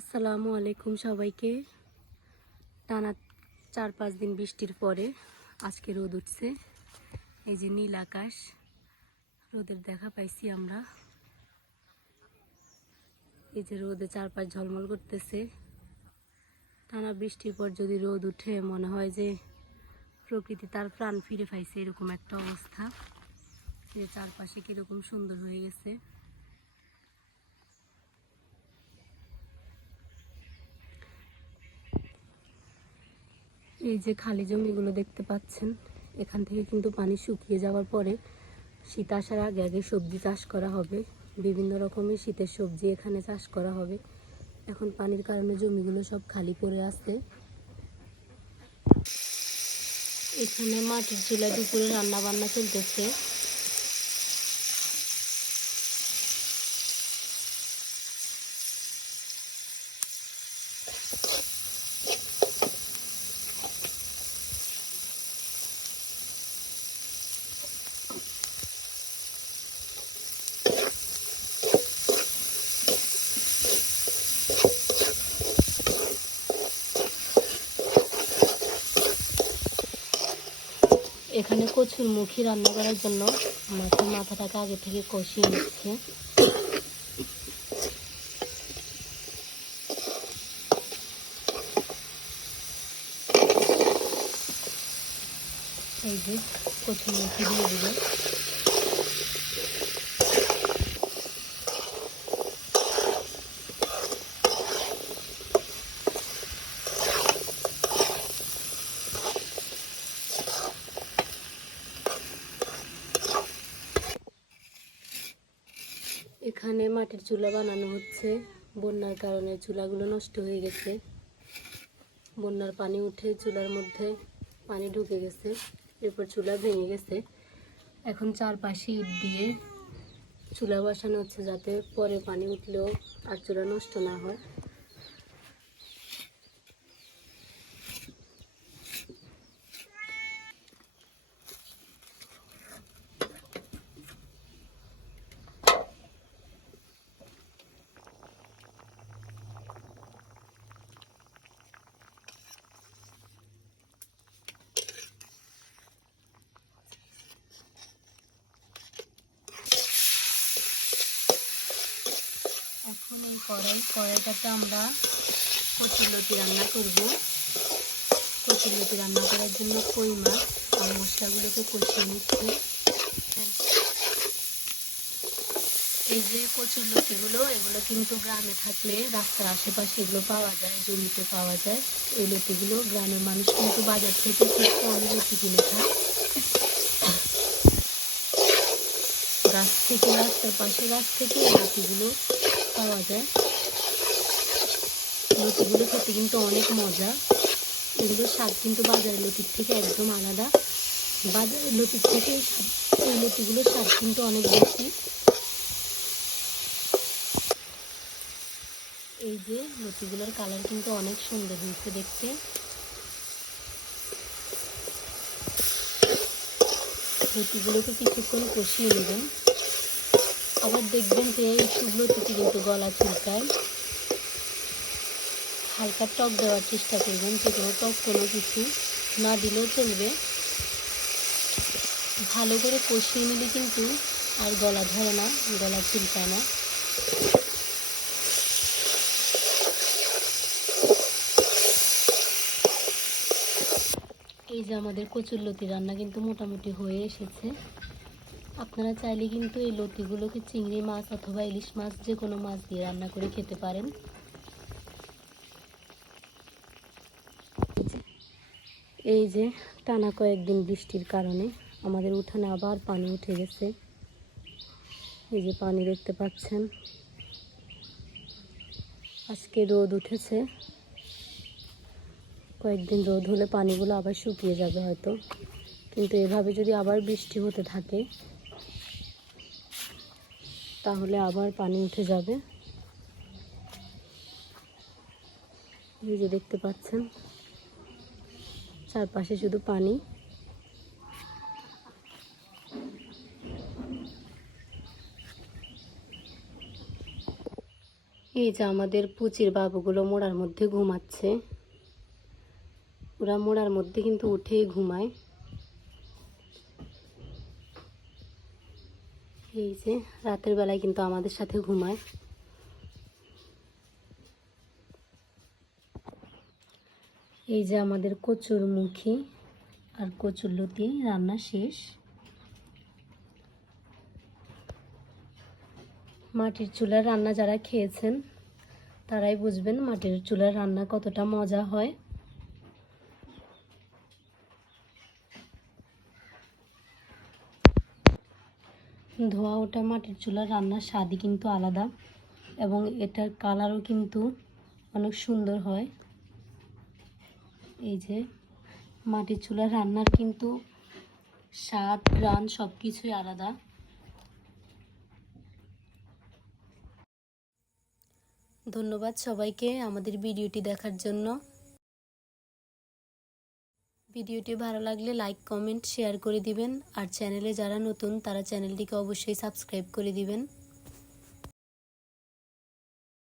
আসসালামু আলাইকুম সবাইকে। টানা 4-5 দিন বৃষ্টির পরে আজকে রোদ উঠছে। এই যে নীল আকাশ, রোদের দেখা পাইছি আমরা। এই যে রোদে চারপাশ ঝলমল করতেছে। টানা বৃষ্টির পর যদি রোদ উঠে মনে হয় যে প্রকৃতি তার প্রাণ ফিরে পাইছে, এরকম একটা অবস্থা। যে চারপাশে কিরকম সুন্দর হয়ে গেছে। এই যে খালি জমিগুলো দেখতে পাচ্ছেন, এখান থেকে কিন্তু পানি শুকিয়ে যাওয়ার পরে শীত আসার আগে আগে সবজি চাষ করা হবে। বিভিন্ন রকমের শীতের সবজি এখানে চাষ করা হবে। এখন পানির কারণে জমিগুলো সব খালি পড়ে আছে। এখানে মাটির চুলায় দুপুরে রান্না বান্না চলতেছে। এখানে কচুর মুখী রান্না করার জন্য মাছের মাথাটাকে আগে থেকে কষিয়ে নিচ্ছে। এই যে কচুর মুখী দিয়ে দিবে। এখানে মাটির চুলা বানানো হচ্ছে। বন্যার কারণে চুলাগুলো নষ্ট হয়ে গেছে। বন্যার পানি উঠে চুলার মধ্যে পানি ঢুকে গেছে, এরপর চুলা ভেঙে গেছে। এখন চারপাশে ইট দিয়ে চুলা বসানো হচ্ছে, যাতে পরে পানি উঠলেও আর চুলা নষ্ট না হয়। এখন এই কড়াইটাতে আমরা কচুরলতি রান্না করব। কচুরলতি রান্না করার জন্য কই মাছ আর মশলাগুলোকে কষিয়ে নিচ্ছে। এই যে কচুরলতিগুলো, এগুলো কিন্তু গ্রামে থাকলে রাস্তার আশেপাশে এগুলো পাওয়া যায়, জমিতে পাওয়া যায়। এই লতিগুলো গ্রামের মানুষ কিন্তু বাজার থেকে খুব কম লতি কিনে খায়। গাছ থেকে, রাস্তার পাশে গাছ থেকে এই লতিগুলো পাওয়া যায়। লতিগুলো খেতে কিন্তু অনেক মজা। এগুলোর স্বাদ কিন্তু বাজারের লতির থেকে একদম আলাদা। বাজারের লতির থেকে এই লতিগুলোর স্বাদ কিন্তু অনেক বেশি। এই যে লতিগুলোর কালার কিন্তু অনেক সুন্দর হয়েছে দেখতে। লতিগুলোকে কিছুক্ষণ কষিয়ে নেবেন। আবার দেখবেন যে এইসব লতিতে কিন্তু গলা চুলকায়। হালকা টক দেওয়ার চেষ্টা করবেন, যে কোনো টক কোনো কিছু না দিলেও চলবে। ভালো করে কষিয়ে নিলে কিন্তু আর গলা ধরে না, গলা চুলকায় না। এই যে আমাদের কচুরলতি রান্না কিন্তু মোটামুটি হয়ে এসেছে। আপনারা চাইলে কিন্তু এই লতিগুলোকে চিংড়ি মাছ অথবা ইলিশ মাছ, যে কোনো মাছ দিয়ে রান্না করে খেতে পারেন। এই যে টানা কয়েকদিন বৃষ্টির কারণে আমাদের উঠানে আবার পানি উঠে গেছে। এই যে পানি দেখতে পাচ্ছেন। আজকে রোদ উঠেছে, কয়েকদিন রোদ হলে পানিগুলো আবার শুকিয়ে যাবে হয়তো। কিন্তু এভাবে যদি আবার বৃষ্টি হতে থাকে তাহলে আবার পানি উঠে যাবে। এই যে দেখতে পাচ্ছেন চারপাশে শুধু পানি। এই যে আমাদের পুচির বাবুগুলো মোড়ার মধ্যে ঘুমাচ্ছে। ওরা মোড়ার মধ্যে কিন্তু উঠেই ঘুমায়। এই যে রাতের বেলায় কিন্তু আমাদের সাথে ঘুমায়। এই যে আমাদের কচুর মুখী আর কচুর লতি রান্না শেষ। মাটির চুলার রান্না যারা খেয়েছেন তারাই বুঝবেন মাটির চুলার রান্না কতটা মজা হয়। ধোয়া ওঠা মাটির চুলার রান্নার স্বাদই কিন্তু আলাদা, এবং এটার কালারও কিন্তু অনেক সুন্দর হয়। এই যে মাটির চুলার রান্নার কিন্তু স্বাদ ঘ্রাণ সব কিছুই আলাদা। ধন্যবাদ সবাইকে আমাদের ভিডিওটি দেখার জন্য। ভিডিওটি ভালো লাগলে লাইক কমেন্ট শেয়ার করে দিবেন, আর চ্যানেলে যারা নতুন তারা চ্যানেলটিকে অবশ্যই সাবস্ক্রাইব করে দিবেন।